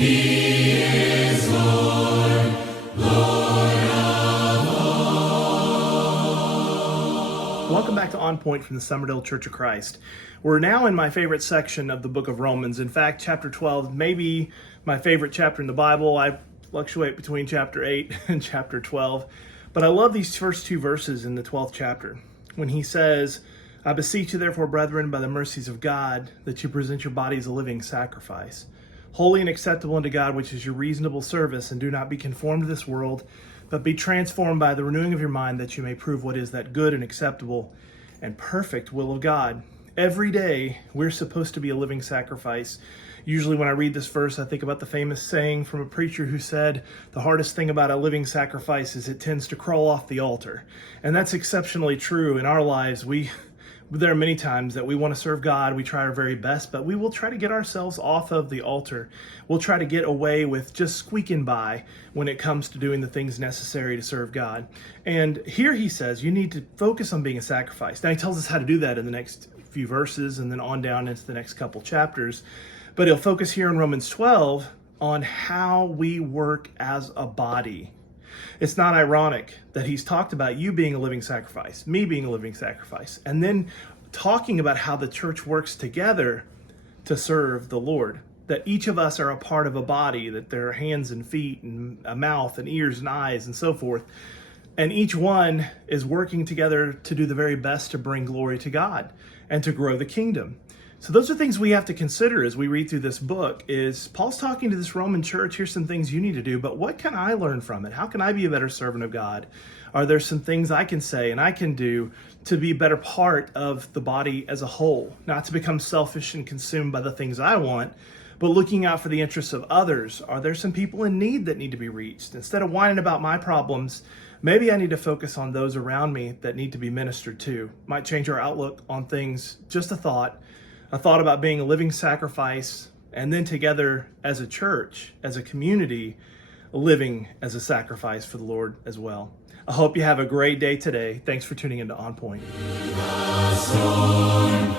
He is Lord, Lord of all. Welcome back to On Point from the Summerdale Church of Christ. We're now in my favorite section of the book of Romans. In fact, chapter 12 may be my favorite chapter in the Bible. I fluctuate between chapter 8 and chapter 12. But I love these first two verses in the 12th chapter when he says, I beseech you therefore, brethren, by the mercies of God, that you present your bodies a living sacrifice, holy and acceptable unto God, which is your reasonable service, and do not be conformed to this world, but be transformed by the renewing of your mind, that you may prove what is that good and acceptable and perfect will of God. Every day, we're supposed to be a living sacrifice. Usually when I read this verse, I think about the famous saying from a preacher who said, the hardest thing about a living sacrifice is it tends to crawl off the altar. And that's exceptionally true in our lives. There are many times that we want to serve God, we try our very best, but we will try to get ourselves off of the altar. We'll try to get away with just squeaking by when it comes to doing the things necessary to serve God. And here he says you need to focus on being a sacrifice. Now he tells us how to do that in the next few verses and then on down into the next couple chapters. But he'll focus here in Romans 12 on how we work as a body. It's not ironic that he's talked about you being a living sacrifice, me being a living sacrifice, and then talking about how the church works together to serve the Lord. That each of us are a part of a body, that there are hands and feet and a mouth and ears and eyes and so forth. And each one is working together to do the very best to bring glory to God and to grow the kingdom. So those are things we have to consider as we read through this book. Is Paul's talking to this Roman church, here's some things you need to do, but what can I learn from it? How can I be a better servant of God? Are there some things I can say and I can do to be a better part of the body as a whole? Not to become selfish and consumed by the things I want, but looking out for the interests of others. Are there some people in need that need to be reached? Instead of whining about my problems, maybe I need to focus on those around me that need to be ministered to. Might change our outlook on things. Just a thought about being a living sacrifice, and then together as a church, as a community, living as a sacrifice for the Lord as well. I hope you have a great day today. Thanks for tuning into On Point. The storm,